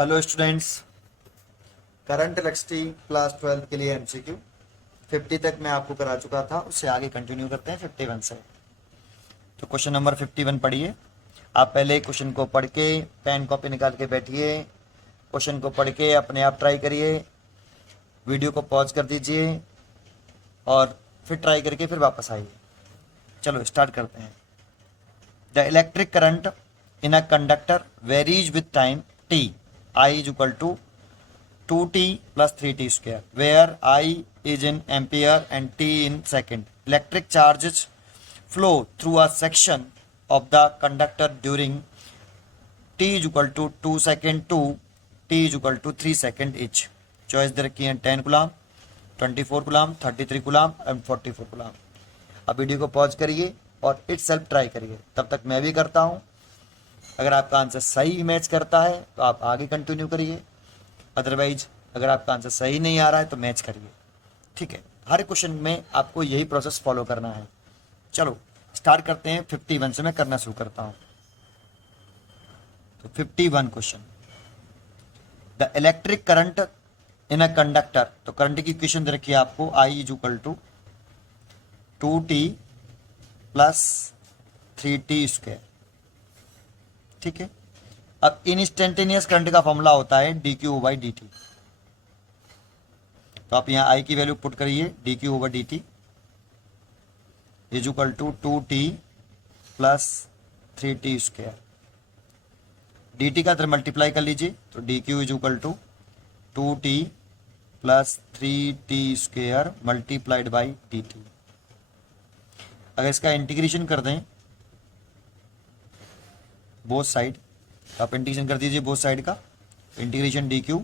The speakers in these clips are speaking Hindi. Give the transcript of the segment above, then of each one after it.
Hello students, current electricity class 12 के लिए एमसीक्यू 50 तक मैं आपको करा चुका था। उससे आगे कंटिन्यू करते हैं 51 से। तो क्वेश्चन नंबर 51 पढ़िए। आप पहले क्वेश्चन को पढ़ के पेन कॉपी निकाल के बैठिए, क्वेश्चन को पढ़ के अपने आप ट्राई करिए, वीडियो को पॉज कर दीजिए और फिर ट्राई करके फिर वापस आइए। चलो स्टार्ट करते हैं। The electric current in a conductor varies with time t I is equal to 2t plus 3t square, where I is in ampere and t in second. Electric charges flow through a section of the conductor during t is equal to 2 second to t is equal to 3 second each. Choice दे रखी है 10 गुलाम, 24 गुलाम, 33 गुलाम एंड 44 गुलाम। अब वीडियो को पॉज करिए और इट सेल्फ ट्राई करिए, तब तक मैं भी करता हूँ। अगर आपका आंसर सही मैच करता है तो आप आगे कंटिन्यू करिए, अदरवाइज अगर आपका आंसर सही नहीं आ रहा है तो मैच करिए। ठीक है, हर क्वेश्चन में आपको यही प्रोसेस फॉलो करना है। चलो स्टार्ट करते हैं। 51 से मैं करना शुरू करता हूं। तो 51 question, the electric current in a conductor. तो करंट की इक्वेशन दे रखी है आपको, I is equal to 2t plus 3t square. ठीक है, अब इंस्टेंटेनियस करंट का फॉर्मूला होता है D Q by D T. तो आप यहाँ आई की वैल्यू पुट करिए, D Q over D T is equal to 2t plus 3t square. D T का इधर मल्टीप्लाई कर लीजिए, तो D Q is equal to 2t plus 3t square multiplied by D T. अगर इसका इंटीग्रेशन कर दें बोथ साइड, तो आप इंटीग्रेशन कर दीजिए बोथ साइड का। इंटीग्रेशन डी क्यू,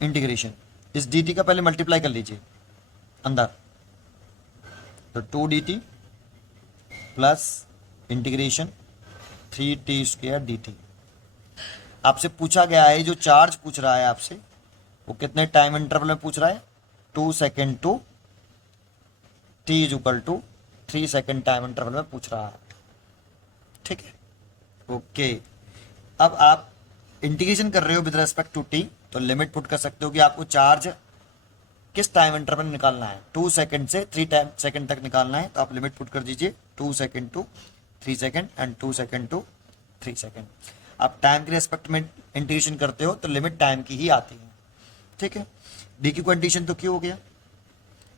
इंटीग्रेशन इस डी टी का पहले मल्टीप्लाई कर लीजिए अंदर, तो 2dt plus integration 3t square D T. आपसे पूछा गया है, जो चार्ज पूछ रहा है आपसे वो कितने टाइम इंटरवल में पूछ रहा है, 2 second to t is equal to 3 second time interval में पूछ रहा है। ठीक है, ओके। अब आप इंटीग्रेशन कर रहे हो विद रेस्पेक्ट टू टी, तो लिमिट पुट कर सकते हो कि आपको चार्ज किस टाइम इंटरवल में निकालना है, 2 सेकेंड से 3 टाइम सेकेंड तक निकालना है। तो आप लिमिट पुट कर दीजिए 2 second to 3 second and 2 second to 3 second. आप टाइम के रेस्पेक्ट में इंटीग्रेशन करते हो तो लिमिट टाइम की ही आती है। ठीक है, डी की कंडीशन तो क्यों हो गया,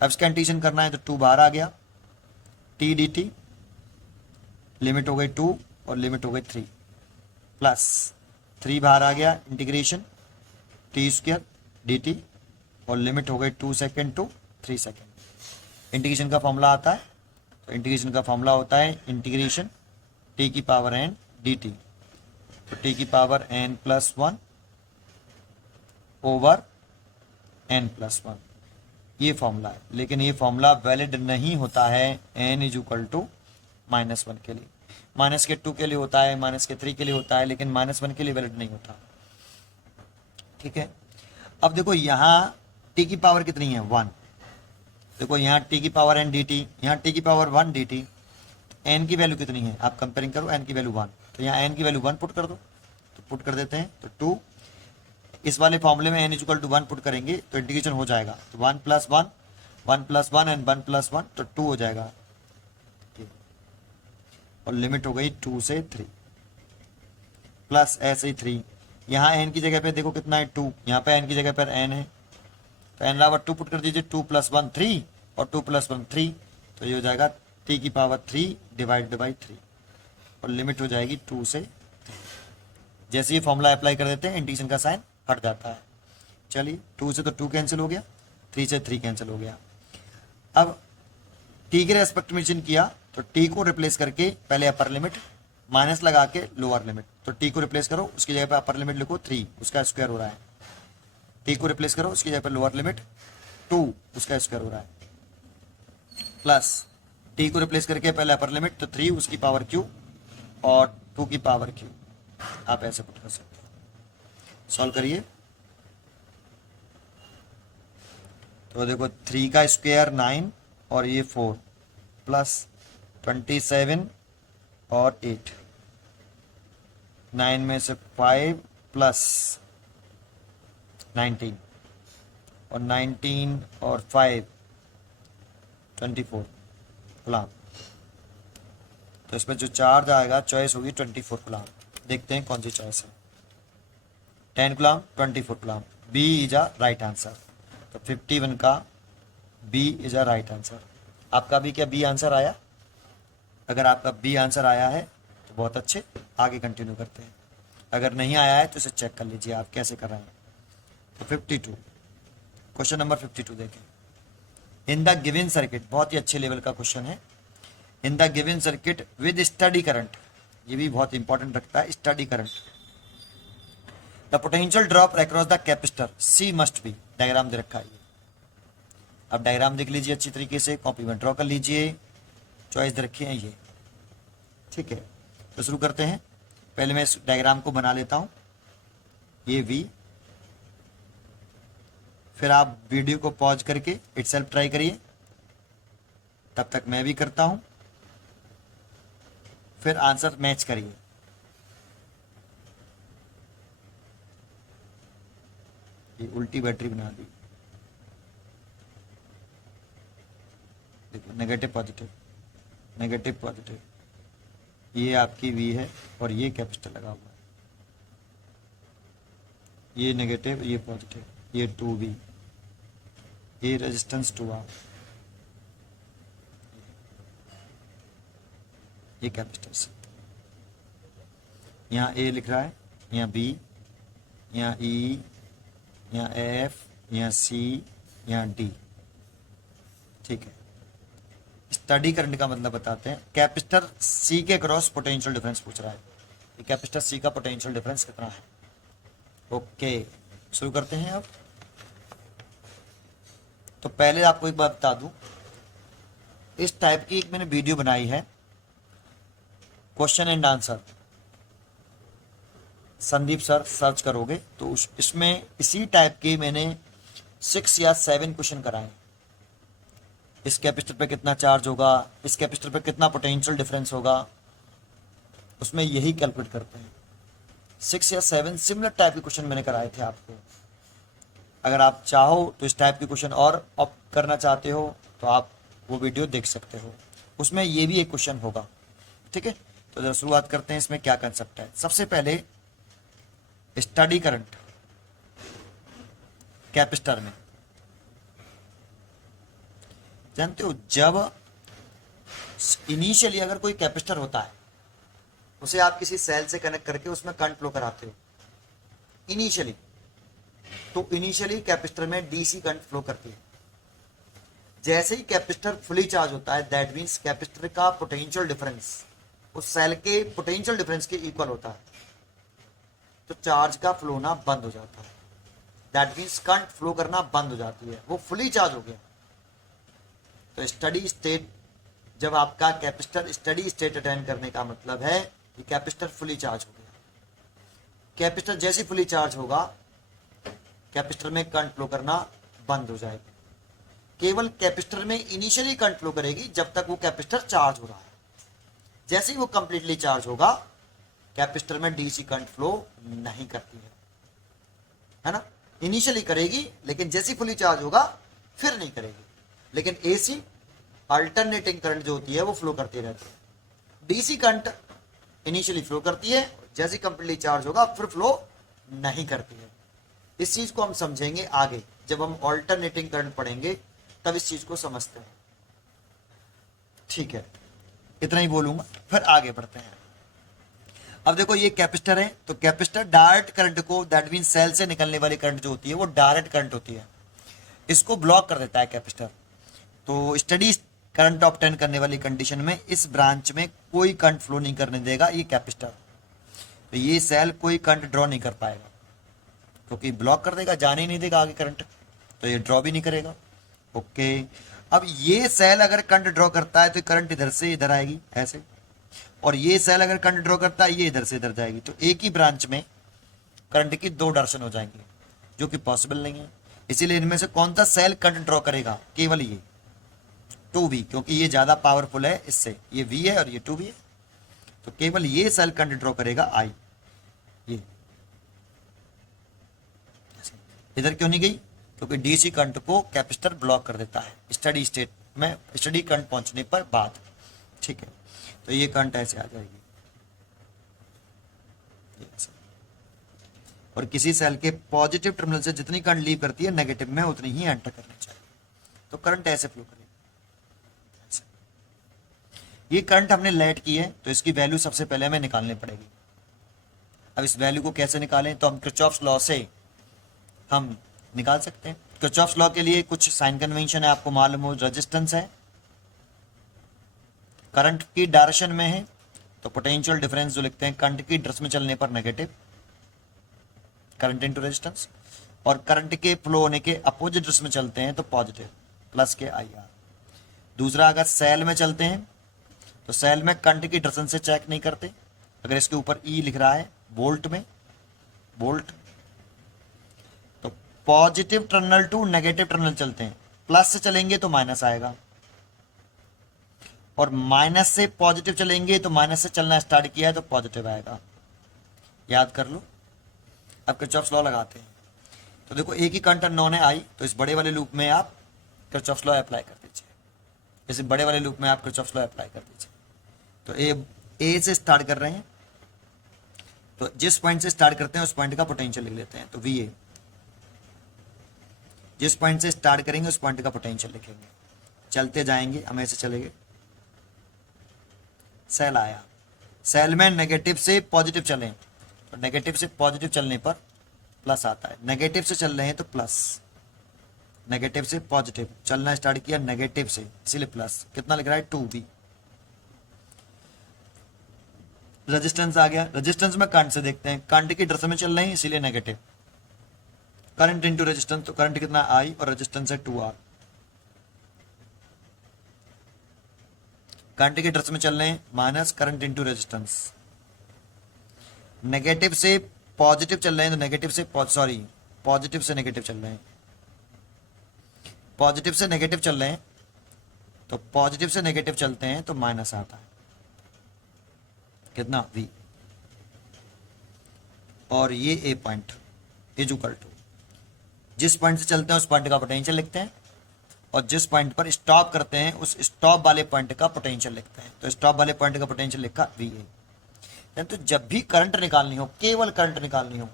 अब इसका इंटीग्रेशन करना है तो 2 बाहर आ गया, टी डी टी लिमिट हो गई 2 और लिमिट हो गई 3 प्लस 3 बाहर आ गया, integration T square D T और लिमिट हो गई 2 सेकेंड टू 3 सेकेंड। इंटीग्रेशन का फॉर्मूला आता है, तो इंटीग्रेशन का फॉर्मूला होता है इंटीग्रेशन टी की पावर एन डी टी। तो टी की power N plus 1 over N plus 1, ये फॉर्मूला है। लेकिन ये फॉर्मूला वैलिड नहीं होता है एन इज इक्वल टू -1 के लिए। -2 के लिए होता है, -3 के लिए होता है, लेकिन -1 के लिए वैलिड नहीं होता। ठीक है, अब देखो यहाँ t की पावर कितनी है 1। देखो यहाँ t की पावर n dt, यहाँ t की पावर 1 dt। n की वैल्यू कितनी है आप कंपेयरिंग करो, n की वैल्यू 1, तो यहाँ n की वैल्यू 1 पुट कर दो। तो पुट कर देते हैं, तो 2 इस वाले फॉर्मूले में n इक्वल टू 1 पुट करेंगे तो इंटीग्रेशन हो जाएगा, तो 1 प्लस 1 1 प्लस 1 एंड 1 प्लस 1 तो 2 हो जाएगा। और लिमिट हो गई 2 से 3 प्लस ऐसे ही 3। यहाँ n की जगह पे देखो कितना है 2, यहाँ पे n की जगह पर n है, तो n बराबर 2 पुट कर दीजिए, 2 प्लस 1 3 और 2 प्लस 1 3, तो ये हो जाएगा t की पावर 3 डिवाइड बाई 3 और लिमिट हो जाएगी 2 से 3। जैसे ये फॉर्मूला अप्लाई कर देते हैं इंटीग्रेशन का साइन हट जाता है। चलिए 2 से तो 2 कैंसिल हो गया, 3 से 3 कैंसिल हो गया। अब t के रेस्पेक्ट में किया तो t को रिप्लेस करके पहले अपर लिमिट माइनस लगा के लोअर लिमिट, तो t को रिप्लेस करो उसकी जगह पे अपर लिमिट लिखो 3 उसका स्क्वायर हो रहा है, t को रिप्लेस करो उसकी जगह पे लोअर लिमिट 2 उसका स्क्वायर हो रहा है, प्लस t को रिप्लेस करके पहले अपर लिमिट तो 3 उसकी पावर q और 2 की पावर q। आप ऐसे पुट कर सकते हो। सॉल्व करिए, तो देखो 3 का स्क्वायर 9 और ये 4 प्लस 27 और 8, 9 में से 5 प्लस 19 और 19 और 5 24 गुलाम। तो इसमें जो चार्ज आएगा चॉइस होगी 24 गुलाम। देखते हैं कौन सी चॉइस है। 10 गुलाम 24 गुलाम, B is a right answer. तो 51 का B is a right answer. आपका भी क्या बी आंसर आया? अगर आपका बी आंसर आया है तो बहुत अच्छे, आगे कंटिन्यू करते हैं। अगर नहीं आया है तो इसे चेक कर लीजिए आप कैसे कर रहे हैं। तो 52, क्वेश्चन नंबर 52 देखें। इन द गिवन सर्किट, बहुत ही अच्छे लेवल का क्वेश्चन है। In the given circuit with steady current, ये भी बहुत इंपॉर्टेंट रखता है, steady current. The potential drop across the capacitor C must be, diagram दे रखा है ये। अब डायग्राम देख लीजिए अच्छी तरीके से, कॉपी में ड्रॉ कर लीजिए। चॉइस दे रखी है ये, ठीक है। तो शुरू करते हैं। पहले मैं इस डायग्राम को बना लेता हूं, ये वी। फिर आप वीडियो को पॉज करके इटसेल्फ ट्राई करिए, तब तक मैं भी करता हूं, फिर आंसर मैच करिए। ये उल्टी बैटरी बना दी, देखो नेगेटिव पॉजिटिव, नेगेटिव पॉजिटिव। ये आपकी वी है और ये कैपेसिटर लगा हुआ है, ये नेगेटिव ये पॉजिटिव, ये 2V, ये रेजिस्टेंस 2R, ये कैपेसिटर से। यहाँ A लिख रहा है, यहाँ B, यहाँ E, यहाँ F, यहाँ C, यहाँ D, ठीक है। स्टडी करने का मतलब बताते हैं। कैपेसिटर C के क्रॉस पोटेंशियल डिफरेंस पूछ रहा है, ये कैपेसिटर C का पोटेंशियल डिफरेंस कितना है। ओके, शुरू करते हैं अब। तो पहले आपको एक बात बता दूं, इस टाइप की एक मैंने वीडियो बनाई है, question and answer. Sandeep sir search करोगे तो इसमें इसी टाइप के मैंने 6 या 7 क्वेश्चन कराए। इस कैपेसिटर पे कितना चार्ज होगा, इस कैपेसिटर पे कितना पोटेंशियल डिफरेंस होगा, उसमें यही कैलकुलेट करते हैं। 6 या 7 सिमिलर टाइप के क्वेश्चन मैंने कराए थे आपको। अगर आप चाहो तो इस टाइप के क्वेश्चन और आप करना चाहते हो तो आप वो वीडियो देख सकते हो, उसमें ये भी एक क्वेश्चन होगा, ठीक है। तो जरा शुरुआत करते हैं, इसमें क्या कंसेप्ट है। सबसे पहले स्टडी करंट कैपेसिटर में, जानते हो जब इनिशियली अगर कोई कैपेसिटर होता है, उसे आप किसी सेल से कनेक्ट करके उसमें करंट फ्लो कराते हो इनिशियली, तो इनिशियली कैपेसिटर में डीसी करंट फ्लो करती है। जैसे ही कैपेसिटर फुली चार्ज होता है, दैट मीन्स कैपेसिटर का पोटेंशियल डिफरेंस उस सेल के पोटेंशियल डिफरेंस के इक्वल होता है, तो चार्ज का फ्लो होना बंद हो जाता है। दैट मीन्स करंट फ्लो करना बंद हो जाती है, वो फुली चार्ज हो गया। तो स्टडी स्टेट, जब आपका कैपेसिटर स्टडी स्टेट अटेंड करने का मतलब है कि कैपेसिटर फुली चार्ज हो गया। कैपेसिटर जैसे फुली चार्ज होगा, कैपेसिटर में करंट फ्लो करना बंद हो जाएगा। केवल कैपेसिटर में इनिशियली करंट फ्लो करेगी जब तक वो कैपेसिटर चार्ज हो रहा है। जैसे ही वो कंप्लीटली चार्ज होगा, कैपेसिटर में डीसी करंट फ्लो नहीं करती है ना। इनिशियली करेगी, लेकिन जैसे फुली चार्ज होगा फिर नहीं करेगी। लेकिन एसी अल्टरनेटिंग करंट जो होती है वो फ्लो करती रहती है। डीसी करंट इनिशियली फ्लो करती है, जैसे कंप्लीटली चार्ज होगा फिर फ्लो नहीं करती है। इस चीज को हम समझेंगे आगे, जब हम अल्टरनेटिंग करंट पढ़ेंगे तब इस चीज को समझते हैं, ठीक है। इतना ही बोलूंगा, फिर आगे बढ़ते हैं। अब देखो ये कैपेसिटर है, तो कैपेसिटर डायरेक्ट करंट को, दैट मीन सेल से निकलने वाली करंट जो होती है वो डायरेक्ट करंट होती है, इसको ब्लॉक कर देता है कैपेसिटर। तो स्टडी करंट ऑब्टेन करने वाली कंडीशन में इस ब्रांच में कोई करंट फ्लो नहीं करने देगा ये कैपेसिटर। तो ये सेल कोई करंट ड्रॉ नहीं कर पाएगा, क्योंकि ब्लॉक कर देगा, जाने ही नहीं देगा आगे करंट, तो ये ड्रॉ भी नहीं करेगा। ओके, अब ये सेल अगर करंट ड्रॉ करता है तो करंट इधर से इधर आएगी ऐसे, और ये सेल अगर करंट ड्रॉ करता है ये इधर से इधर जाएगी। तो एक ही ब्रांच में करंट की 2 डायरेक्शन हो जाएंगे, जो कि पॉसिबल नहीं है। इसीलिए इनमें से कौन सा सेल करंट ड्रॉ करेगा, केवल ये 2V, क्योंकि ये ज्यादा पावरफुल है इससे, ये V है और ये 2V है। तो केवल ये सेल करंट ड्रॉ करेगा I, ये इधर क्यों नहीं गई? क्योंकि डीसी करंट को कैपेसिटर ब्लॉक कर देता है स्टडी स्टेट में, स्टडी करंट पहुंचने पर बाद। ठीक है, तो ये करंट ऐसे आ जाएगी और किसी सेल के पॉजिटिव टर्मिनल से जितनी करंट लीव करती है नेगेटिव में उतनी ही एंटर करनी चाहिए। तो करंट ऐसे फ्लो करेगी। ये करंट हमने लेट की है तो इसकी वैल्यू सबसे पहले हमें निकालनी पड़ेगी। अब इस वैल्यू को कैसे निकालें? तो हम किरचॉफ्स लॉ से हम निकाल सकते हैं। किरचॉफ्स लॉ के लिए कुछ साइन कन्वेंशन है, आपको मालूम हो। रेजिस्टेंस है, करंट की डायरेक्शन में है तो पोटेंशियल डिफरेंस जो लिखते हैं करंट की ड्रेस में चलने पर नेगेटिव, करंट इनटू रेजिस्टेंस, और करंट के फ्लो होने के अपोजिट ड्रेस में चलते हैं तो पॉजिटिव प्लस के IR। दूसरा, अगर सेल में चलते हैं तो सेल में करंट की डायरेक्शन से चेक नहीं करते। अगर इसके ऊपर E लिख रहा है वोल्ट में, वोल्ट, तो positive terminal to negative terminal चलते हैं। प्लस से चलेंगे तो माइनस आएगा और माइनस से पॉजिटिव चलेंगे तो माइनस से चलना स्टार्ट किया है तो पॉजिटिव आएगा। याद कर लो। अब किरचॉफ्स लॉ लगाते हैं तो देखो एक ही करंट अननोन है I, तो इस बड़े वाले लूप में आप किरचॉफ्स लॉ अप्लाई कर दीजिए। इस बड़े वाले लूप में आप किरचॉफ्स लॉ अप्लाई कर दीजिए। तो ए से स्टार्ट कर रहे हैं तो जिस पॉइंट से स्टार्ट करते हैं उस पॉइंट का पोटेंशियल लिख लेते हैं। तो VA, जिस पॉइंट से स्टार्ट करेंगे उस पॉइंट का पोटेंशियल लिखेंगे। चलते जाएंगे, हम ऐसे चलेंगे। सेल आया, सेल में नेगेटिव से पॉजिटिव चलें तो नेगेटिव से पॉजिटिव चलने पर प्लस आता है। नेगेटिव से चल रहे हैं तो प्लस, नेगेटिव से पॉजिटिव चलना स्टार्ट किया नेगेटिव से, इसीलिए प्लस। कितना लिख रहा है? 2B। रेजिस्टेंस आ गया, रेजिस्टेंस में करंट से देखते हैं, करंट की डायरेक्शन में चल रहे हैं इसीलिए नेगेटिव। करंट इनटू रेजिस्टेंस, तो करंट कितना I और रेजिस्टेंस है 2R। करंट की डायरेक्शन में चल रहे हैं minus current into resistance. Negative से पॉजिटिव चल रहे हैं तो नेगेटिव से पॉजिटिव से नेगेटिव चल रहे हैं, पॉजिटिव से नेगेटिव चल रहे हैं तो पॉजिटिव से नेगेटिव चलते हैं तो माइनस आता है। कितना? V। और ये A point is equal to, जिस पॉइंट से चलते हैं उस पॉइंट का पोटेंशियल लिखते हैं और जिस पॉइंट पर स्टॉप करते हैं उस स्टॉप वाले पॉइंट का पोटेंशियल लिखते हैं। तो स्टॉप वाले पॉइंट का पोटेंशियल लिखा VA। तो जब भी करंट निकालनी हो, केवल करंट निकालनी हो,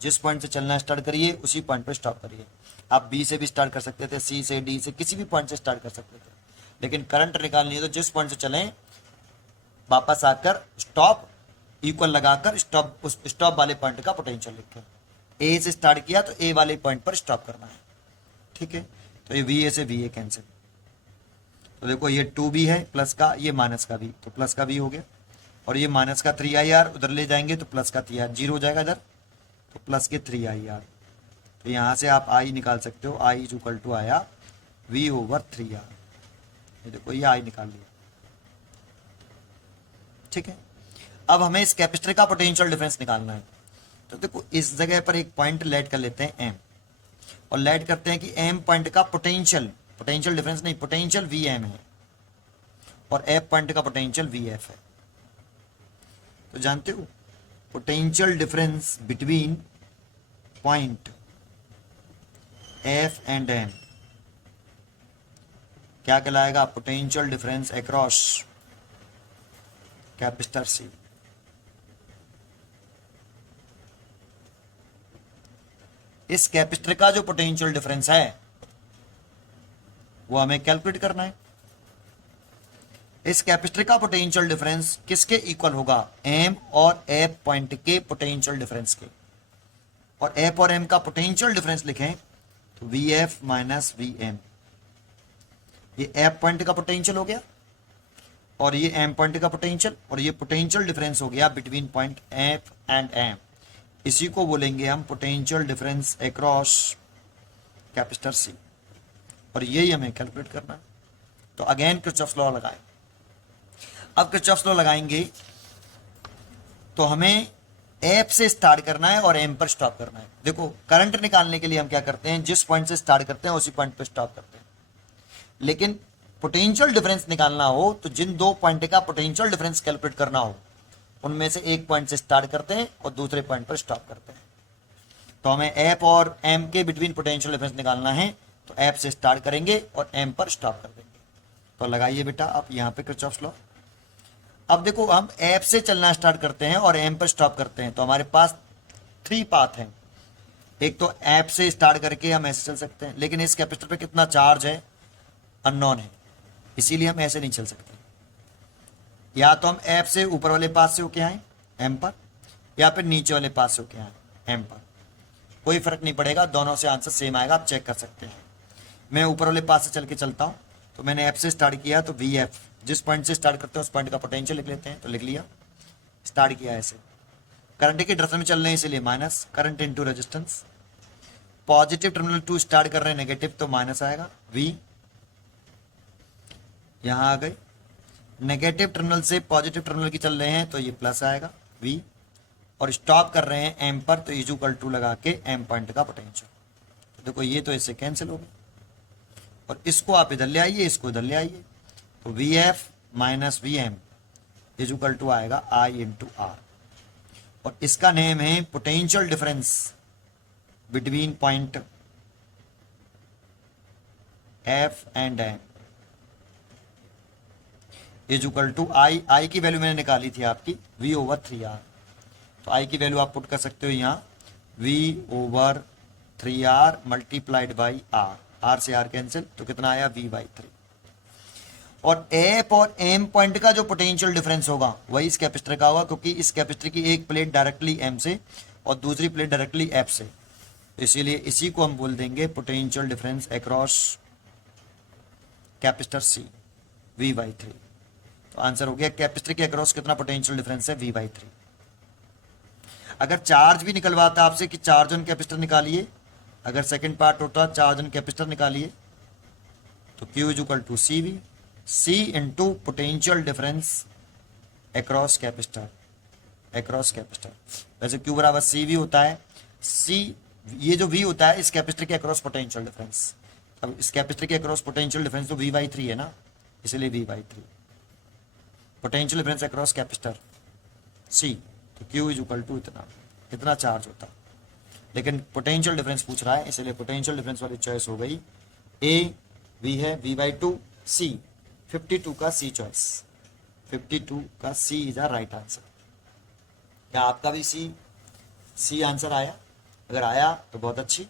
जिस पॉइंट से चलना स्टार्ट करिए उसी पॉइंट पर स्टॉप करिए। आप B से भी स्टार्ट कर सकते थे, C से, D से, किसी भी पॉइंट से स्टार्ट कर सकते थे, लेकिन करंट निकालनी है तो जिस पॉइंट से चलें वापस आकर स्टॉप इक्वल लगाकर स्टॉप वाले पॉइंट का पोटेंशियल लिखें। A से स्टार्ट किया तो A वाले पॉइंट पर स्टॉप करना है। ठीक है, तो ये VA से VA कैंसिल। तो देखो ये 2B है प्लस का, ये माइनस का B, तो प्लस का B हो गया और ये माइनस का 3IR उधर ले जाएंगे तो प्लस का 3R, जीरो हो जाएगा इधर तो प्लस के 3IR। तो यहाँ से आप I निकाल सकते हो। I इज इक्वल टू आया V/3R। ये देखो ये I निकाल लिया। ठीक है, अब हमें इस कैपेसिटर का पोटेंशियल डिफरेंस निकालना है। तो देखो इस जगह पर एक पॉइंट लेट कर लेते हैं M, और लेट करते हैं कि M पॉइंट का पोटेंशियल डिफरेंस नहीं, पोटेंशियल VM है और F पॉइंट का पोटेंशियल VF है। तो जानते हो potential difference between point F and M क्या कहलाएगा? Potential difference across capacitor C। इस कैपेसिटर का जो पोटेंशियल डिफरेंस है वो हमें कैलकुलेट करना है। इस कैपेसिटर का पोटेंशियल डिफरेंस किसके इक्वल होगा? M और F पॉइंट के पोटेंशियल डिफरेंस के। और F और M का पोटेंशियल डिफरेंस लिखें तो VF माइनस VM। ये F पॉइंट का पोटेंशियल हो गया और ये M पॉइंट का पोटेंशियल, और ये पोटेंशियल डिफरेंस हो गया between point F and M। इसी को बोलेंगे हम potential difference across capacitor C, और यही हमें कैलकुलेट करना है। तो अगेन किरचॉफ्स लॉ लगाएं। अब किरचॉफ्स लॉ लगाएंगे तो हमें F से स्टार्ट करना है और M पर स्टॉप करना है। देखो करंट निकालने के लिए हम क्या करते हैं, जिस पॉइंट से स्टार्ट करते हैं उसी पॉइंट पर स्टॉप करते हैं, लेकिन पोटेंशियल डिफरेंस निकालना हो तो जिन दो पॉइंट का पोटेंशियल डिफरेंस कैलकुलेट करना हो उनमें से एक पॉइंट से स्टार्ट करते हैं और दूसरे पॉइंट पर स्टॉप करते हैं। तो हमें एफ और एम के बिटवीन पोटेंशियल डिफरेंस निकालना है, तो एफ से स्टार्ट करेंगे और एम पर स्टॉप कर देंगे। तो लगाइए बेटा आप यहाँ पे किरचॉफ्स लॉ। अब देखो हम एफ से चलना स्टार्ट करते हैं और एम पर स्टॉप करते हैं, तो हमारे पास 3 पाथ हैं। एक तो एफ से स्टार्ट करके हम ऐसे चल सकते हैं, लेकिन इस कैपेसिटर पे कितना चार्ज है अननोन है, इसीलिए हम ऐसे नहीं चल सकते। या तो हम एफ से ऊपर वाले पाथ से होके आए एम पर, या फिर नीचे वाले पाथ से होके आए एम पर, कोई फर्क नहीं पड़ेगा, दोनों से आंसर सेम आएगा, आप चेक कर सकते हैं। मैं ऊपर वाले पाथ से चल के चलता हूँ, तो मैंने एफ से स्टार्ट किया, तो वी एफ जिस पॉइंट से स्टार्ट करते हैं उस पॉइंट का पोटेंशियल लिख लेते हैं, तो लिख लिया, स्टार्ट किया ऐसे। करंट की डायरेक्शन में चल रहे हैं इसीलिए minus, current into resistance. Positive terminal to start कर रहे हैं नेगेटिव, तो माइनस आएगा, वी यहां आ गई। नेगेटिव टर्मिनल से पॉजिटिव टर्मिनल की चल रहे हैं तो ये प्लस आएगा वी, और स्टॉप कर रहे हैं एम पर, तो इज इक्वल टू लगा के एम पॉइंट का पोटेंशियल। तो देखो ये तो इससे कैंसिल हो गया, और इसको आप इधर ले आइए, इसको इधर ले आइए, तो V F minus V M is equal to आएगा आई इंटू आर, और इसका नेम है potential difference between point F and M is equal to I की वैल्यू मैंने निकाली थी आपकी v ओवर 3r, तो आई की वैल्यू आप पुट कर सकते हो यहाँ v over 3r multiplied by r से r कैंसिल, तो कितना आया v बाई 3। और एफ और एम पॉइंट का जो पोटेंशियल डिफरेंस होगा वही इस कैपेसिटर का होगा, क्योंकि इस कैपेसिटर की एक प्लेट डायरेक्टली एम से और दूसरी प्लेट डायरेक्टली एफ से, इसीलिए इसी को हम बोल देंगे potential difference across capacitor C v by 3। तो आंसर हो गया कैपेसिटर के अक्रॉस कितना पोटेंशियल डिफरेंस है v बाई 3। अगर चार्ज भी निकलवाता आपसे कि चार्ज ऑन कैपेसिटर निकालिए, अगर सेकंड पार्ट होता चार्ज ऑन कैपेसिटर निकालिए, तो Q is equal to C V, C into potential difference across capacitor, वैसे Q बराबर सी वी होता है, सी ये जो V होता है इस कैपेसिटर के अक्रॉस पोटेंशियल डिफरेंस। अब इस कैपेसिटर के अक्रॉस पोटेंशियल डिफरेंस तो v बाई 3 है ना, इसलिए v by 3 potential difference across capacitor C, तो Q इज इक्वल टू इतना चार्ज होता, लेकिन पोटेंशियल डिफरेंस पूछ रहा है, इसलिए पोटेंशियल डिफरेंस वाली चॉइस हो गई A, V है v बाई 2, C 52 का C चॉइस, 52 का C is a right answer. क्या आपका भी C आंसर आया? अगर आया तो बहुत अच्छी,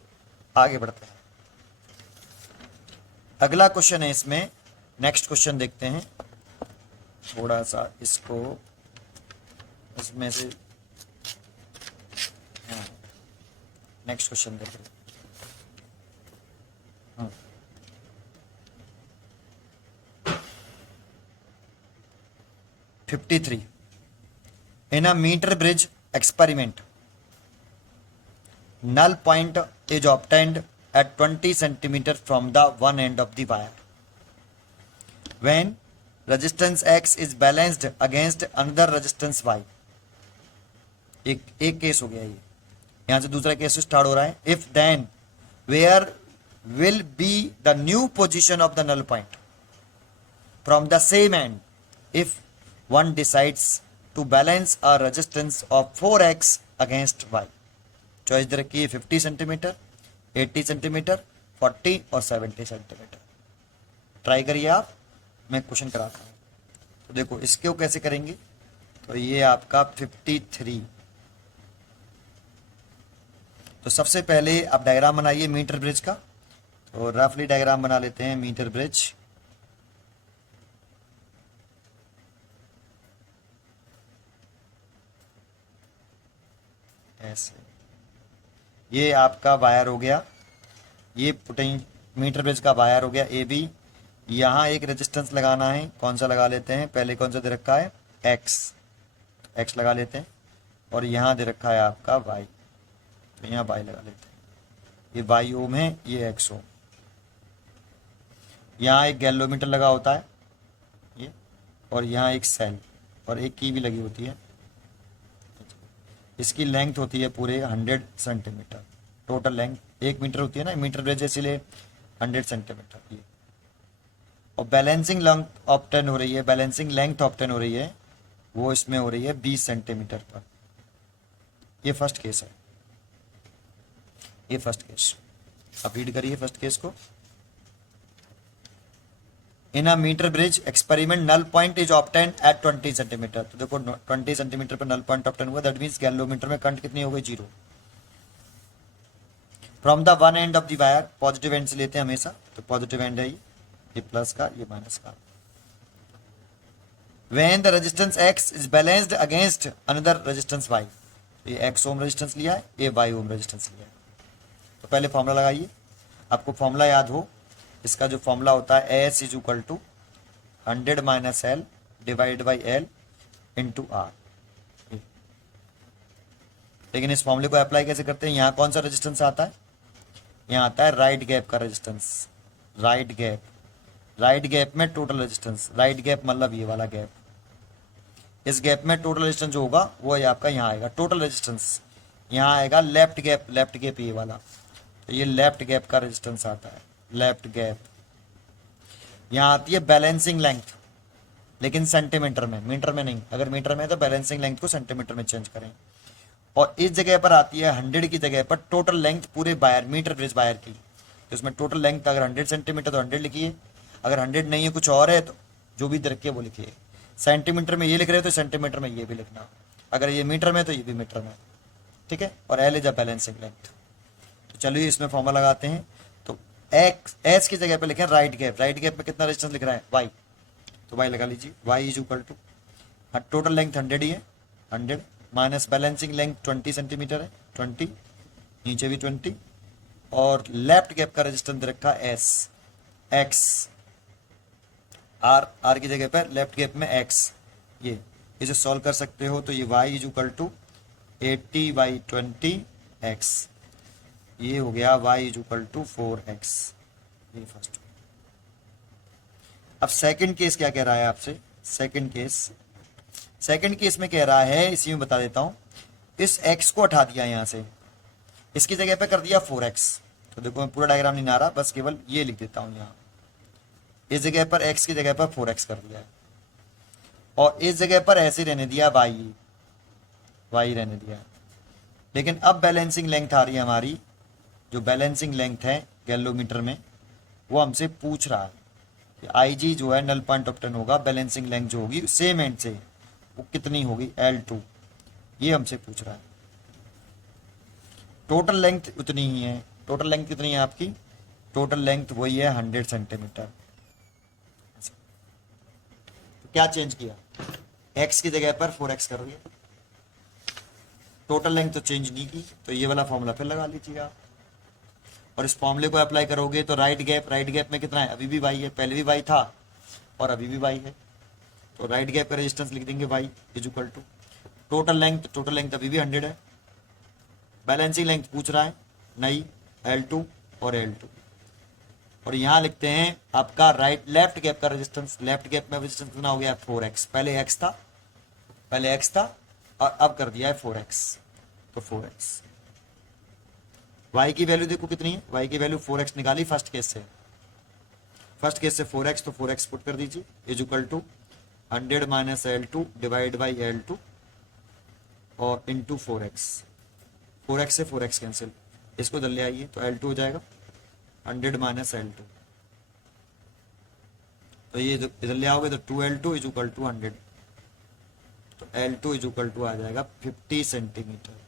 आगे बढ़ते हैं। अगला क्वेश्चन है इसमें, नेक्स्ट क्वेश्चन देखते हैं, थोड़ा सा इसको इसमें से, हाँ नेक्स्ट क्वेश्चन देखते हैं। 53 in a meter bridge experiment, null point is obtained at 20 centimeter from the one end of the wire when resistance X is balanced against another resistance Y। एक केस हो गया ये, यहां से दूसरा केस स्टार्ट हो रहा है। If then where will be the new position of the null point from the same end if one decides to balance a resistance of 4x against y। Choice दे रखी है 50 सेंटीमीटर, 80 सेंटीमीटर, 40 और 70 सेंटीमीटर। ट्राई करिए आप, मैं क्वेश्चन कराता हूँ। तो देखो इसको कैसे करेंगे, तो ये आपका 53। तो सबसे पहले आप डायग्राम बनाइए मीटर ब्रिज का, तो रफली डायग्राम बना लेते हैं मीटर ब्रिज। ऐसे ये आपका वायर हो गया, ये मीटर ब्रिज का वायर हो गया ए बी। यहाँ एक रेजिस्टेंस लगाना है, कौन सा लगा लेते हैं, पहले कौन सा दे रखा है एक्स लगा लेते हैं, और यहाँ दे रखा है आपका वाई, तो यहाँ वाई लगा लेते हैं। ये वाई ओम है, ये एक्स ओम। यहाँ एक गैलोमीटर लगा होता है ये, और यहाँ एक सेल और एक की भी लगी होती है। इसकी लेंथ होती है पूरे 100 सेंटीमीटर, टोटल लेंथ 1 मीटर होती है ना मीटर ब्रिज, इसलिए 100 सेंटीमीटर। ये और बैलेंसिंग लेंथ ऑब्टेन हो रही है, बैलेंसिंग लेंथ ऑब्टेन हो रही है, वो इसमें हो रही है 20 सेंटीमीटर पर। ये फर्स्ट केस है। ये फर्स्ट केस, आप रीड करिए फर्स्ट केस को। In a metre bridge experiment null point is obtain at 20 centimetre. तो देखो 20 सेंटीमीटर पर नल पॉइंट ऑब्टेन हुआ, दैट मीन्स गैल्वोमीटर में करंट कितनी हो गई, 0। From the one end of the wire, positive end से लेते हैं हमेशा, तो पॉजिटिव एंड है ये प्लस का, ये माइनस का। When the resistance X is balanced against another resistance Y, ये X ओम रेजिस्टेंस लिया है, ये Y ओम रेजिस्टेंस लिया है। तो पहले फॉर्मूला लगाइए, आपको फॉर्मूला याद हो, इसका जो फॉर्मूला होता है S is equal to 100 minus L divide by L into R. लेकिन इस फॉर्मूले को अप्लाई कैसे करते हैं, यहाँ कौन सा रेजिस्टेंस आता है, यहाँ आता है राइट गैप का रेजिस्टेंस। राइट गैप में टोटल रेजिस्टेंस, राइट गैप मतलब ये वाला गैप, इस गैप में टोटल रेजिस्टेंस जो होगा वो है आपका, यहाँ आएगा टोटल रेजिस्टेंस, यहाँ आएगा लेफ्ट गैप ये वाला, तो ये लेफ्ट गैप का रेजिस्टेंस आता है, लेफ्ट गैप। यहाँ आती है बैलेंसिंग लेंथ, लेकिन सेंटीमीटर में, मीटर में नहीं। अगर मीटर में है तो बैलेंसिंग लेंथ को सेंटीमीटर में चेंज करें। और इस जगह पर आती है 100 की जगह पर टोटल लेंथ पूरे वायर, मीटर ब्रिज वायर की, तो इसमें टोटल लेंथ अगर 100 सेंटीमीटर तो 100 लिखिए, अगर 100 नहीं है कुछ और है तो जो भी रखिए वो लिखिए। सेंटीमीटर में ये लिख रहे हो तो सेंटीमीटर में ये भी लिखना, अगर ये मीटर में तो ये भी मीटर में, ठीक है। और L is a balancing length. तो चलिए इसमें फॉर्मूला लगाते हैं। तो एस की जगह पे लिखें राइट गैप, राइट गैप में कितना रेजिस्टेंस लिख रहा है, वाई, तो वाई लगा लीजिए। Y is equal to, total length 100 ही है, 100 माइनस बैलेंसिंग लेंथ 20 सेंटीमीटर है, 20, नीचे भी 20, और लेफ्ट गैप का रेजिस्टेंस रखा एस, एक्स, आर की जगह पर लेफ्ट गैप में एक्स, ये इसे सॉल्व कर सकते हो तो ये y is equal to 80/20 x, ये हो गया y is equal to 4x, ये फर्स्ट। अब सेकंड केस क्या कह रहा है आपसे, सेकंड केस में कह रहा है, इसी में बता देता हूं, इस x को हटा दिया यहां से, इसकी जगह पे कर दिया 4x। तो देखो मैं पूरा डायग्राम नहीं आ रहा, बस केवल ये लिख देता हूं, यहाँ इस जगह पर x की जगह पर 4x कर दिया है, और इस जगह पर ऐसे रहने दिया y रहने दिया है। लेकिन अब बैलेंसिंग लेंथ आ रही है हमारी, जो बैलेंसिंग लेंथ है गैल्वोमीटर में, वो हमसे पूछ रहा है कि IG जो है नल पॉइंट ऑब्टेन होगा, बैलेंसिंग लेंथ जो होगी सेम एंड से वो कितनी होगी, L2, ये हमसे पूछ रहा है। टोटल लेंथ उतनी ही है, टोटल लेंथ कितनी है आपकी, टोटल लेंथ वही है 100 सेंटीमीटर। तो क्या चेंज किया, x की जगह पर 4x कर दिया, टोटल लेंथ तो चेंज नहीं की, तो ये वाला फॉर्मूला फिर लगा लीजिए आप, और इस फॉर्मूले को अप्लाई करोगे तो राइट गैप में कितना है, अभी भी y है, पहले भी y था और अभी भी y है, तो राइट गैप का रेजिस्टेंस लिख देंगे y is equal to total length अभी भी 100 है, बैलेंसिंग लेंथ पूछ रहा है नहीं, L2 और L2, और यहाँ लिखते हैं आपका लेफ्ट गैप का रेजिस्टेंस, लेफ्ट गैप में रेजिस्टेंस कितना हो गया 4x, पहले x था और अब कर दिया है 4x, तो 4x। y की वैल्यू देखो कितनी है, y की वैल्यू 4x निकाली फर्स्ट केस से 4x, तो 4x पुट कर दीजिए is equal to 100 minus L2 divide by L2 और इंटू 4x से 4x कैंसिल, इसको इधर ले आइए तो L2 हो जाएगा 100 माइनस L2, तो ये इधर ले आओगे तो 2L2 इज इक्वल टू 100, तो L2 इज इक्वल टू आ जाएगा 50 सेंटीमीटर।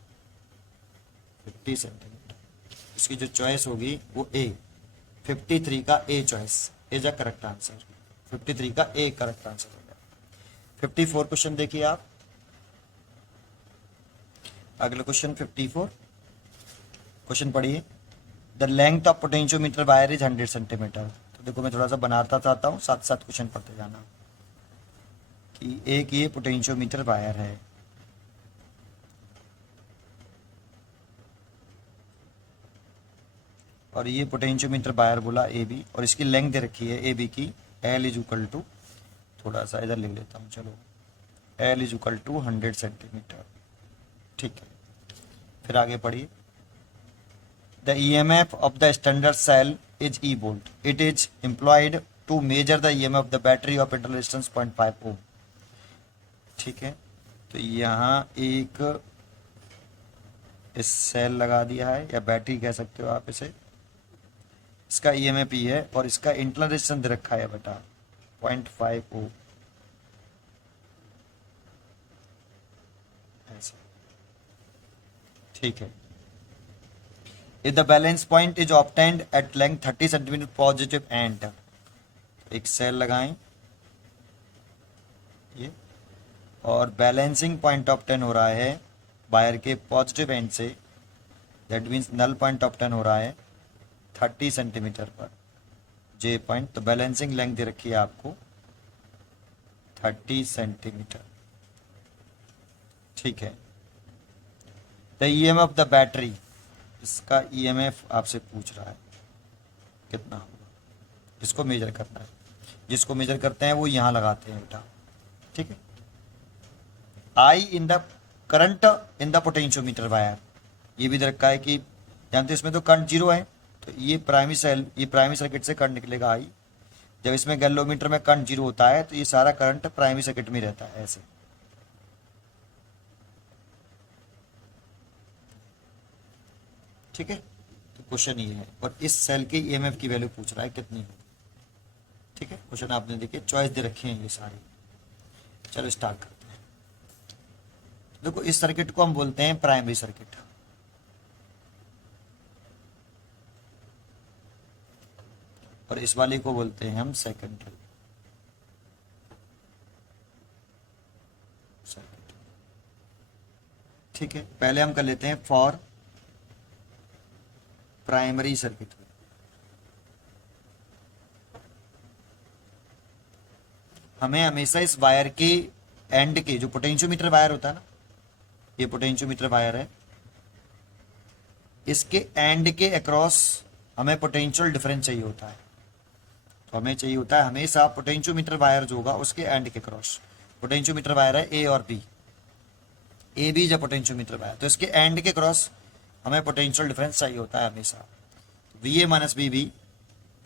इसकी जो चॉइस होगी वो ए, 53 का a choice is a correct answer, 53 का ए करेक्ट आंसर होगा। 54 क्वेश्चन देखिए आप, अगला क्वेश्चन 54 क्वेश्चन पढ़िए। The length of potentiometer wire is 100 centimetre. तो देखो मैं थोड़ा सा बनाता चाहता हूँ, साथ साथ क्वेश्चन पढ़ते जाना, कि एक ये पोटेंशियोमीटर वायर है, और ये पोटेंशियोमीटर वायर बोला ए बी, और इसकी लेंथ दे रखी है ए बी की, एल इज इक्वल टू, थोड़ा सा इधर लिख लेता हूँ, चलो L is equal to 100 centimetre, ठीक है। फिर आगे पढ़िए। The EMF of the standard cell is E volt, it is employed to measure the EMF of the battery of internal resistance 0.5 ohm, ठीक है। तो यहाँ एक इस सेल लगा दिया है, या बैटरी कह सकते हो आप इसे। इसका ईएमएफ ई है और इसका इंटरनल रेजिस्टेंस दे रखा है बेटा 0.5 ऐसे, ठीक है। If the balance point is obtained at length 30 centimetre positive end, एक सेल लगाएं ये, और बैलेंसिंग पॉइंट ऑब्टेन हो रहा है वायर के पॉजिटिव एंड से, that means null point obtain हो रहा है 30 सेंटीमीटर पर जे पॉइंट। तो बैलेंसिंग लेंथ दे रखी है आपको 30 सेंटीमीटर, ठीक है। द ईएमएफ द बैटरी, इसका ईएमएफ आपसे पूछ रहा है कितना होगा, इसको मेजर करना है। जिसको मेजर करते हैं वो यहाँ लगाते हैं बेटा, ठीक है। I in the current in the potentiometer wire, ये भी दे रखा है कि जानते हैं इसमें तो करंट जीरो है, तो ये प्राइमरी सेल, ये प्राइमरी सर्किट से करंट निकलेगा आई। जब इसमें गैल्वेमीटर में करंट जीरो होता है तो ये सारा करंट प्राइमरी सर्किट में रहता है ऐसे, ठीक है। तो क्वेश्चन ये है, और इस सेल के ईएमएफ की वैल्यू पूछ रहा है कितनी है, ठीक है। क्वेश्चन आपने देखिए चॉइस दे रखी है ये सारी। चलो स्टार्ट करते हैं। देखो इस सर्किट को हम बोलते हैं प्राइमरी सर्किट, और इस वाले को बोलते हैं हम सेकेंडरी सर्किट, ठीक है। पहले हम कर लेते हैं फॉर प्राइमरी सर्किट। हमें हमेशा इस वायर के एंड के, जो पोटेंशियोमीटर वायर होता है ना, ये पोटेंशियोमीटर वायर है, इसके एंड के अक्रॉस हमें पोटेंशियल डिफरेंस चाहिए होता है। तो हमें चाहिए होता है हमेशा पोटेंशियोमीटर वायर जो होगा उसके एंड के क्रॉस, पोटेंशियोमीटर वायर है ए और बी, ए बी जब पोटेंशियोमीटर वायर, तो इसके एंड के क्रॉस हमें पोटेंशियल डिफरेंस चाहिए होता है हमेशा। V A minus B B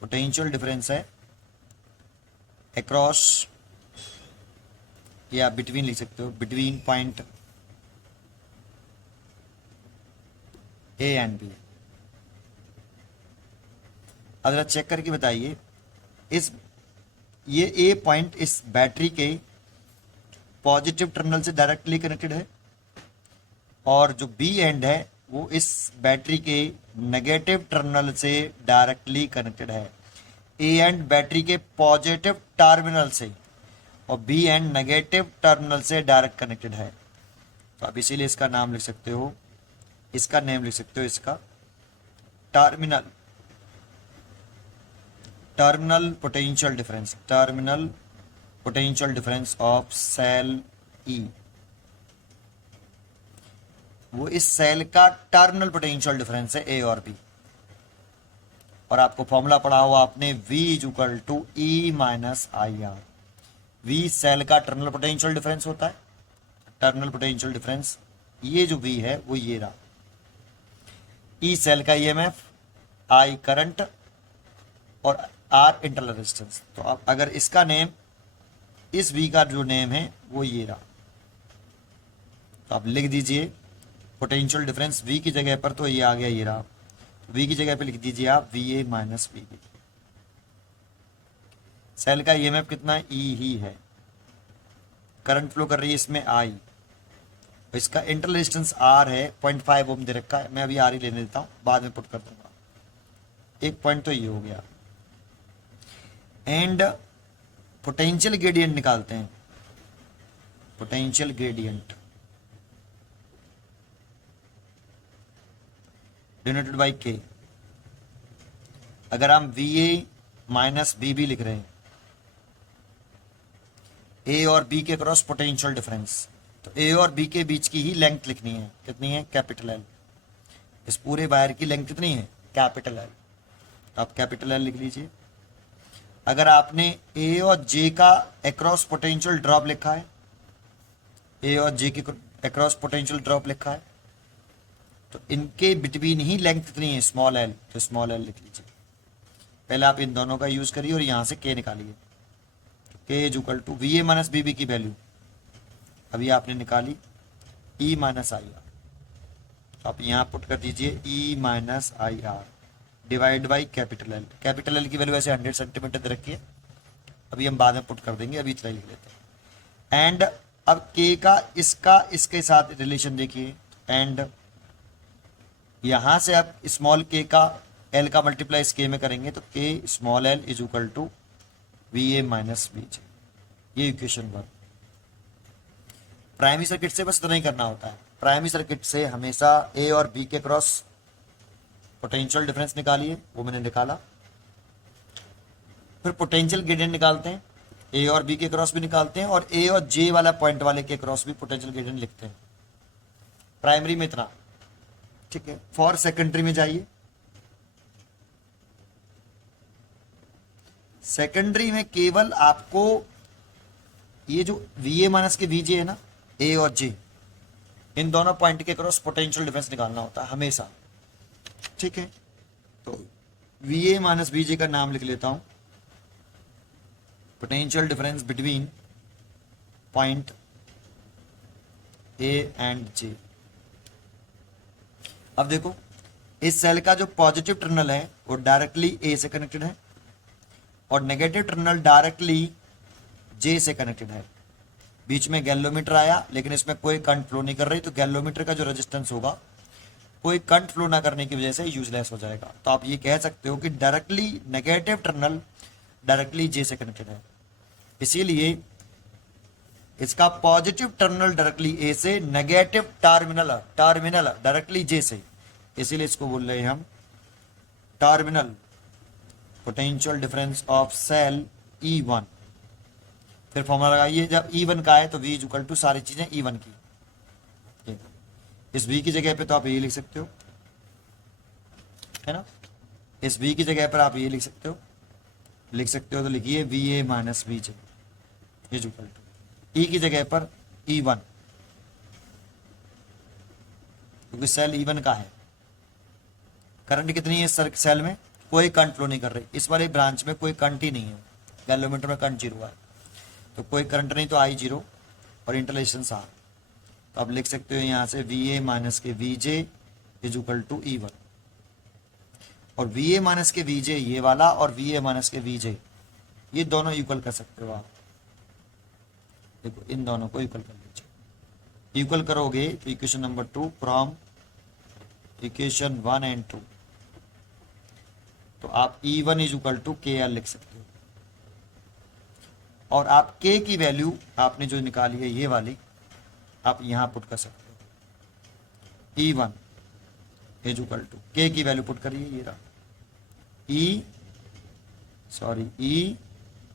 potential difference है अक्रॉस, या बिटवीन लिख सकते हो, between point A and B. अब जरा चेक करके बताइए, इस ये ए पॉइंट इस बैटरी के पॉजिटिव टर्मिनल से डायरेक्टली कनेक्टेड है, और जो बी एंड है वो इस बैटरी के नेगेटिव टर्मिनल से डायरेक्टली कनेक्टेड है। ए एंड बैटरी के पॉजिटिव टर्मिनल से, और बी एंड नेगेटिव टर्मिनल से डायरेक्ट कनेक्टेड है। तो आप इसीलिए इसका नाम लिख सकते हो, इसका नेम लिख सकते हो, इसका terminal, terminal potential difference, terminal potential difference of cell E. वो इस सेल का टर्मिनल पोटेंशियल डिफरेंस है ए और बी। और आपको फॉर्मूला पढ़ा हुआ आपने, V is equal to E minus I R. V cell का टर्मिनल पोटेंशियल डिफरेंस होता है, टर्मिनल पोटेंशियल डिफरेंस, ये जो V है वो ये रहा, ई सेल का ईएमएफ, आई करंट, और आर इंटरनल रेजिस्टेंस। तो अब अगर इसका नेम, इस V का जो नेम है वो ये रहा, तो आप लिख दीजिए पोटेंशियल डिफरेंस V की जगह पर, तो ये आ गया ये रहा, V की जगह पे लिख दीजिए आप VA माइनस VB। सेल का ईएमएफ कितना है, E ही है, करंट फ्लो कर रही है इसमें I, इसका इंटरनल रेजिस्टेंस R है 0.5 ओम दे रखा है, मैं अभी R ही लेने देता हूँ, बाद में पुट कर दूंगा। एक पॉइंट तो ये हो गया। एंड पोटेंशियल ग्रेडियंट निकालते हैं, पोटेंशियल ग्रेडियंट डिनोटेड बाई के। अगर हम VA माइनस BB लिख रहे हैं, A और B के क्रॉस पोटेंशियल डिफरेंस, तो A और B के बीच की ही लेंथ लिखनी है, कितनी है, कैपिटल L। इस पूरे वायर की लेंथ कितनी है, कैपिटल L, तो आप कैपिटल L लिख लीजिए। अगर आपने A और J का अक्रॉस पोटेंशियल ड्रॉप लिखा है, A और J के अक्रॉस पोटेंशियल ड्रॉप लिखा है, तो इनके बिटवीन ही लेंथ कितनी है, स्मॉल एल, तो स्मॉल एल लिख लीजिए। पहले आप इन दोनों का यूज करिए और यहां से के निकालिए। K is equal to VA माइनस BB की वैल्यू अभी आपने निकाली, E माइनस आई आर। तो आप यहाँ पुट कर दीजिए E minus I R divide by capital L. Capital L की वैल्यू ऐसे 100 सेंटीमीटर दे रखी है, अभी हम बाद में पुट कर देंगे, अभी इतना लिख लेते हैं। एंड अब के का इसके साथ रिलेशन देखिए, एंड यहां से आप स्मॉल के का एल का मल्टीप्लाई इस के में करेंगे तो के small L is equal to V A minus V J. ये इक्वेशन 1। प्राइमरी सर्किट से बस इतना ही करना होता है। प्राइमरी सर्किट से हमेशा ए और बी के क्रॉस पोटेंशियल डिफरेंस निकालिए, वो मैंने निकाला। फिर पोटेंशियल ग्रेडियंट निकालते हैं, ए और बी के क्रॉस भी निकालते हैं, और ए और जे वाला पॉइंट वाले के क्रॉस भी पोटेंशियल ग्रेडियंट लिखते हैं। प्राइमरी में इतना, ठीक है। फॉर सेकेंडरी में जाइए, सेकेंडरी में केवल आपको ये जो we A minus K V जे है ना, ए और जे, इन दोनों पॉइंट के क्रॉस पोटेंशियल डिफरेंस निकालना होता है हमेशा, ठीक है। तो V A minus V J का नाम लिख लेता हूं, potential difference between point A and J. अब देखो, इस सेल का जो पॉजिटिव टर्मिनल है वो डायरेक्टली ए से कनेक्टेड है, और नेगेटिव टर्मिनल डायरेक्टली जे से कनेक्टेड है। बीच में गैल्वोमीटर आया, लेकिन इसमें कोई करंट फ्लो नहीं कर रही, तो गैल्वोमीटर का जो रेजिस्टेंस होगा कोई करंट फ्लो ना करने की वजह से यूजलेस हो जाएगा। तो आप ये कह सकते हो कि डायरेक्टली नेगेटिव टर्मिनल डायरेक्टली जे से कनेक्टेड है, इसीलिए इसका पॉजिटिव टर्मिनल डायरेक्टली ए से, नेगेटिव टर्मिनल डायरेक्टली जे से, इसीलिए इसको बोल रहे हैं हम terminal potential difference of cell E1। फिर फॉर्मूला लगाइए, जब E1 का है तो V इक्वल टू सारी चीजें E1 की। इस V की जगह पे तो आप ये लिख सकते हो, है ना। इस V की जगह पर आप ये लिख सकते हो तो लिखिए V A minus V J is equal to, E की जगह पर E1, क्योंकि सेल E1 का है। करंट कितनी है इस सेल में, कोई करंट फ्लो नहीं कर रही, इस वाले ब्रांच में कोई करंट ही नहीं है, गैल्वोमीटर में करंट 0 है, तो कोई करंट नहीं, तो आई 0 और इंटरलेशन आर। तो आप लिख सकते हो यहाँ से V A minus K V J is equal to E1, और V A minus K V J ये वाला, और V A minus K V J ये दोनों इक्वल कर सकते हो आप। देखो इन दोनों को इक्वल कर लीजिए, इक्वल करोगे तो equation number 2 from equation 1 and 2, तो आप E1 इज इक्वल टू के एल लिख सकते हो, और आप के की वैल्यू आपने जो निकाली है ये वाली आप यहां पुट कर सकते हो। E1 इज इक्वल टू के की वैल्यू पुट करिए, ये रहा E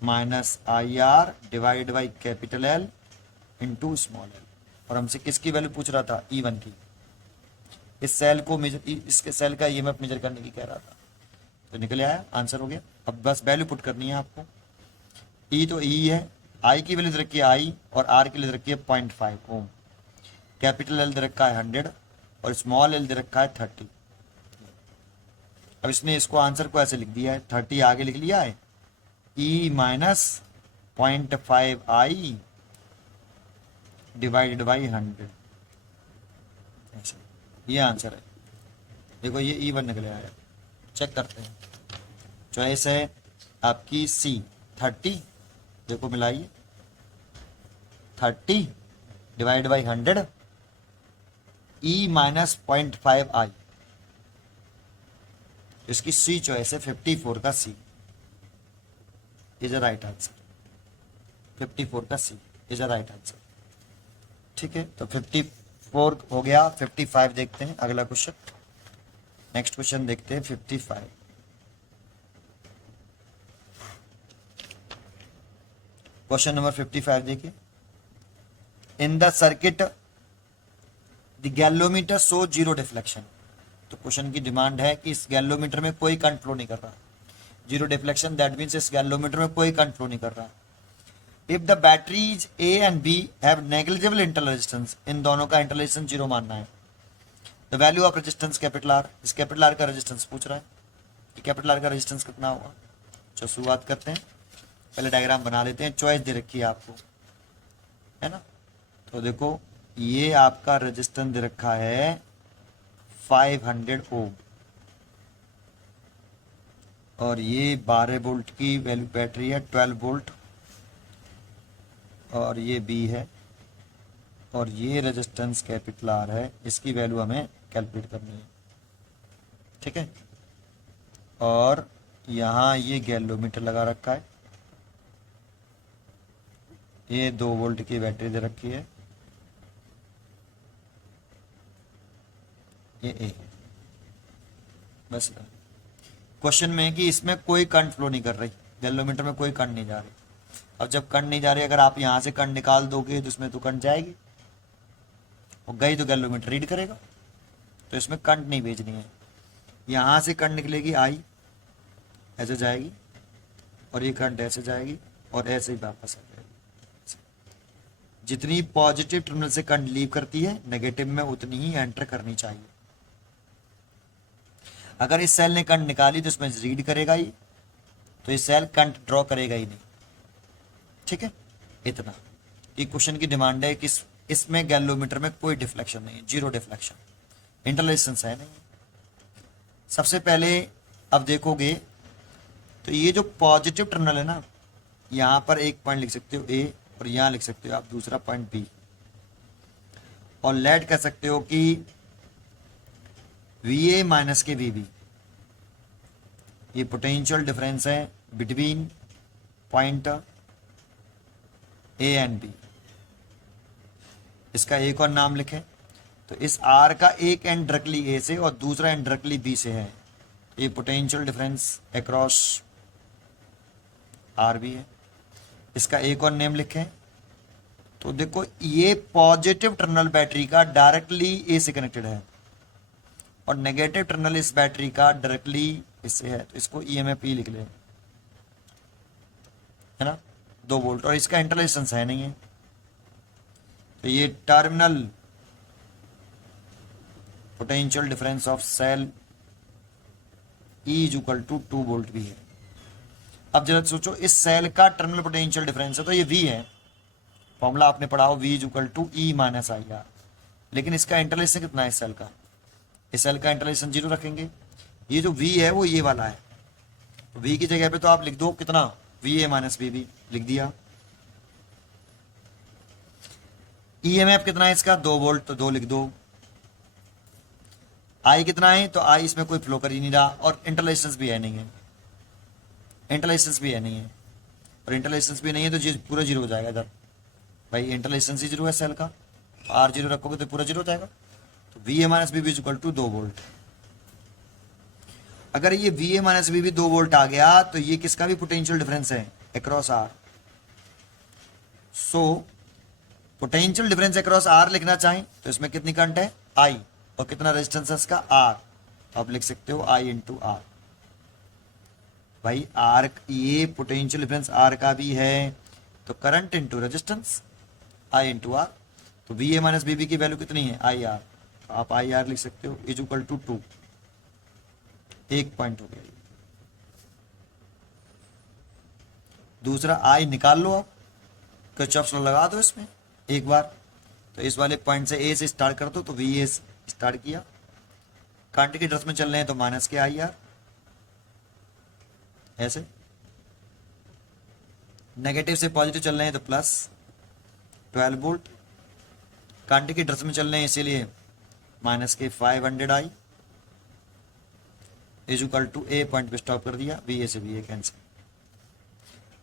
minus I R divide by capital L into small L. और हमसे किसकी वैल्यू पूछ रहा था, E1 की। इस सेल को मेजर, इसके सेल का ईएमएफ मेजर करने की कह रहा था, तो निकल आया, आंसर हो गया। अब बस वैल्यू पुट करनी है आपको। ई तो ई है, आई की वैल्यू दे रखी है आई, और आर की वैल्यू दे रखी है 0.5 ओम। कैपिटल एल दे रखा है 100 और स्मॉल एल दे रखा है 30। अब इसने इसको आंसर को ऐसे लिख दिया है, 30 आगे लिख लिया है, E minus 0.5 I divided by 100, ये आंसर है। देखो ये E1 निकले आया, चेक करते हैं। चॉइस है आपकी सी 30, देखो मिलाइए, 30 डिवाइड बाई 100 E माइनस 0.5 आई, इसकी सी चॉइस है 54 का सी इज अ राइट आंसर। 54 का सी इज अ राइट आंसर, ठीक है। तो 54 हो गया। 55 देखते हैं अगला क्वेश्चन। नेक्स्ट क्वेश्चन देखते हैं 55। क्वेश्चन नंबर 55 देखिए, in the circuit the galvanometer show zero deflection. तो क्वेश्चन की डिमांड है कि इस गैल्वोमीटर में कोई करंट फ्लो नहीं कर रहा, जीरो डिफ्लेक्शन, दैट मीन्स इस गैल्वोमीटर में कोई करंट फ्लो नहीं कर रहा। If the batteries A and B have negligible internal resistance, इन दोनों का इंटरनल रेजिस्टेंस 0 मानना है। The value of resistance capital R, इस कैपिटल आर का रेजिस्टेंस पूछ रहा है कि कैपिटल आर का रेजिस्टेंस कितना होगा। चलो शुरुआत करते हैं, पहले डायग्राम बना लेते हैं। चॉइस दे रखी है आपको, है ना। तो देखो ये आपका रेजिस्टेंस दे रखा है 500 ओम, और ये 12 वोल्ट की वैल्यू बैटरी है, 12 वोल्ट, और ये बी है, और ये रेजिस्टेंस कैपिटल आर है, इसकी वैल्यू हमें कैलकुलेट करनी है। ठीक है, और यहाँ ये गैलोमीटर लगा रखा है, ये 2 वोल्ट की बैटरी दे रखी है, ये ए है। बस क्वेश्चन में है कि इसमें कोई करंट फ्लो नहीं कर रही, गैलोमीटर में कोई करंट नहीं जा रही। अब जब करंट नहीं जा रही, अगर आप यहाँ से करंट निकाल दोगे तो इसमें तो करंट जाएगी, और गई तो गैलोमीटर रीड करेगा, तो इसमें करंट नहीं भेजनी है। यहाँ से करंट निकलेगी आई, ऐसे जाएगी, और ये करंट ऐसे जाएगी, और ऐसे ही वापस आ जाएगी। जितनी पॉजिटिव टर्मिनल से करंट लीव करती है, नेगेटिव में उतनी ही एंटर करनी चाहिए। अगर इस सेल ने करंट निकाली तो इसमें रीड करेगा ही, तो ये सेल करंट ड्रॉ करेगा ही नहीं। ठीक है, इतना ये क्वेश्चन की डिमांड है कि इसमें गैलोमीटर में कोई डिफ्लेक्शन नहीं है, जीरो डिफ्लेक्शन, इंटरलेसेंस है नहीं। सबसे पहले अब देखोगे तो ये जो पॉजिटिव टर्मिनल है ना, यहां पर एक पॉइंट लिख सकते हो ए, और यहां लिख सकते हो आप दूसरा पॉइंट बी, और लेट कह सकते हो कि V A minus K V B, ये पोटेंशियल डिफरेंस है between point A and B. इसका एक और नाम लिखें, तो इस आर का एक एंड डायरेक्टली ए से और दूसरा एंड डायरेक्टली बी से है, ये potential difference across R B है। इसका एक और नेम लिखें, तो देखो ये पॉजिटिव टर्मिनल बैटरी का डायरेक्टली ए से कनेक्टेड है, और नेगेटिव टर्मिनल इस बैटरी का डायरेक्टली इससे है, तो इसको ईएमएफ ई लिख ले, है ना, 2 वोल्ट, और इसका इंटरलेसेंस है नहीं है, तो ये terminal potential difference of cell E is equal to 2 volt भी है। अब जरा सोचो, इस सेल का टर्मिनल पोटेंशियल डिफरेंस है तो ये वी है, फॉर्मूला आपने पढ़ा हो, V is equal to E minus I R, लेकिन इसका इंटरलेशन कितना है इस सेल का, इस सेल का इंटरलेशन 0 रखेंगे। ये जो वी है वो ये वाला है, तो वी की जगह पे तो आप लिख दो कितना, V A minus V B लिख दिया। ईएमएफ कितना है इसका, 2 वोल्ट, तो 2 लिख दो। आई कितना है, तो आई इसमें कोई फ्लो कर ही नहीं रहा, और इंटरलेशंस भी है नहीं है, इंटरलेशंस भी है नहीं है, और इंटरलेशंस भी नहीं है तो पूरा 0 हो जाएगा इधर, भाई इंटरलेशंस ही 0 है सेल का, तो आर 0 रखोगे तो पूरा 0 हो जाएगा, तो V A minus B B is equal to 2 volt. अगर ये V A minus B B 2 volt आ गया, तो ये किसका भी पोटेंशियल डिफरेंस है across R, so potential difference across R लिखना चाहें तो इसमें कितनी करंट है आई, और कितना रेजिस्टेंस है इसका आर, तो आप लिख सकते हो आई इंटू आर। भाई आर, ये पोटेंशियल डिफरेंस आर का भी है, तो current into resistance I into R, तो V A minus B B की वैल्यू कितनी है आई आर, तो आप आई आर लिख सकते हो इज इक्वल टू 2, एक पॉइंट हो गया। दूसरा आई निकाल लो आप, किरचॉफ लॉ लगा दो इसमें एक बार, तो इस वाले पॉइंट से ए से स्टार्ट कर दो, तो वी ए स्टार्ट किया, करंट की तरफ में चल रहे हैं तो माइनस के आई आर, ऐसे नेगेटिव से पॉजिटिव चल रहे हैं तो प्लस 12 वोल्ट, करंट की तरफ में चल रहे हैं इसीलिए माइनस के 500 I is equal to A point पे स्टॉप कर दिया, वी ए से V A cancel.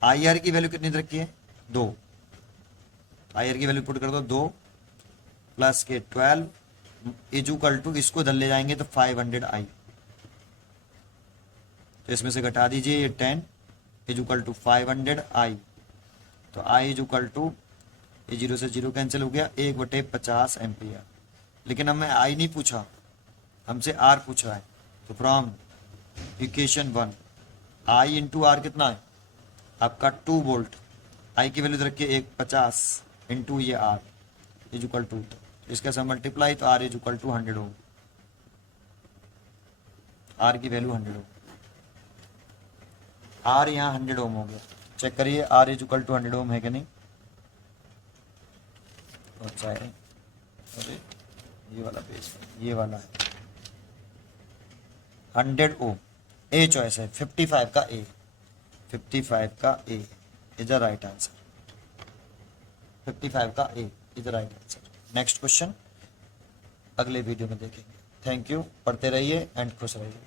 I R की वैल्यू कितनी रखी है 2, आई आर की वैल्यू पुट कर दो 2 प्लस के 12 इज इक्वल टू, इसको इधर ले जाएंगे तो 500 आई, तो इसमें से घटा दीजिए ये 10 इज इक्वल टू 500 आई, तो आई इज इक्वल टू, ये 0 से 0 कैंसिल हो गया, 1/50 एम्पियर। लेकिन हमें आई नहीं पूछा, हमसे आर पूछा है, तो from equation 1 I into R कितना है आपका 2 वोल्ट, आई की वैल्यू रखिए 150 इंटू ये आर इज इक्वल टू, इसका सब मल्टीप्लाई, तो R is equal to 100 ohm, R की वैल्यू 100 ओम, आर यहाँ 100 ओम हो गया, चेक करिए R is equal to 100 ohm है कि नहीं। अच्छा है, अरे ये वाला पेज, ये वाला है, 100O ए चॉइस है, 55 का ए, 55 का A is the right answer, 55 का A is the right answer. Next question अगले वीडियो में देखेंगे। थैंक यू, पढ़ते रहिए एंड खुश रहिए।